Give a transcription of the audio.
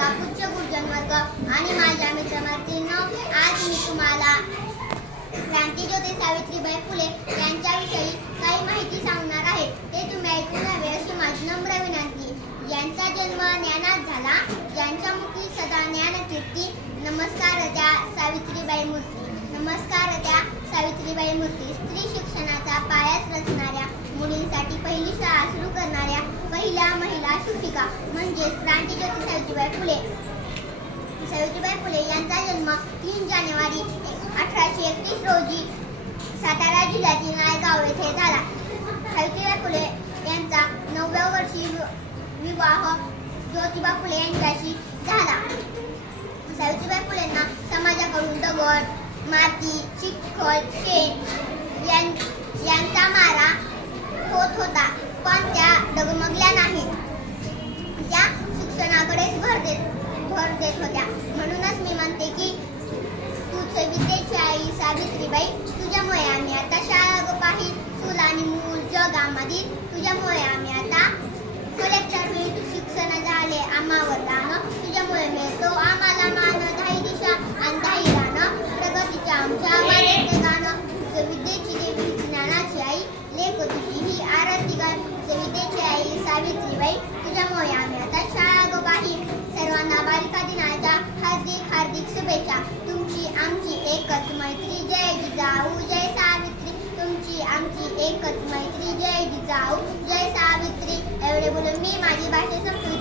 नमस्कार उच्च गुरुजन वर्ग आणि माझ्या मित्रमैत्रिणींनो, आज मी तुम्हाला क्रांतीज्योती सावित्रीबाई फुले यांच्याविषयी काही माहिती सांगणार आहे. ते तुम्ही ऐकून घ्यावे अशी माझी नम्र विनंती. यांचा जन्म ज्ञानात झाला, ज्यांच्या मुखी सदा ज्ञानकीर्ती. नमस्कार त्या सावित्रीबाई मूर्ती. नमस्कार त्या सावित्रीबाई मूर्ती. स्त्री शिक्षणाचा पायाच रचणाऱ्या, मुलींसाठी पहिली शाळा सुरू करणाऱ्या पहिल्या महिला शिक्षिका म्हणजेच क्रांतीज्योती सावित्रीबाई फुले. सावित्रीबाई फुले यांचा जन्म 3 जानेवारी 1831 रोजी सातारा जिल्ह्यातील नायगाव येथे झाला. सावित्रीबाई फुले यांचा 9व्या वर्षी विवाह ज्योतिबा फुले यांच्याशी झाला. सावित्रीबाई फुलेंना समाजाकडून दगड, माती, चिखल, शेण यांचा मारा होत होता, पण त्या डगमगल्या नाहीत. त्या शिक्षणाकडेच भर देत होत्या. म्हणूनच मी म्हणते की तूच विद्येची आई सावित्रीबाई, तुझ्यामुळे आम्ही आता शाळा पाहिल, चूल आणि मूल जगामध्ये. तुझ्यामुळे आम्ही आता कलेक्टर होईल, शिक्षण झाले आम्हावर दान. तुझ्यामुळे मिळतो आम्हाला मान, धाई दिशा आणि धाई रान. प्रगतीच्या आमच्या आवाजात गाणं. तुझं विद्येची देवी, ज्ञानाची आई, लेख तुझी ही आरती गाय. तुझं विद्येची आई सावित्रीबाई, तुझ्यामुळे आम्ही आता शाळा पाहिल. सर्वांना बालिका दिनाच्या हार्दिक हार्दिक शुभेच्छा. तुमची आमची एकच मैत्री, जय जिजाऊ जय सावित्री. तुमची आमची एकच मैत्री, जय जिजाऊ जय सावित्री. एवढे बोलून मी माझी भाषा संपली.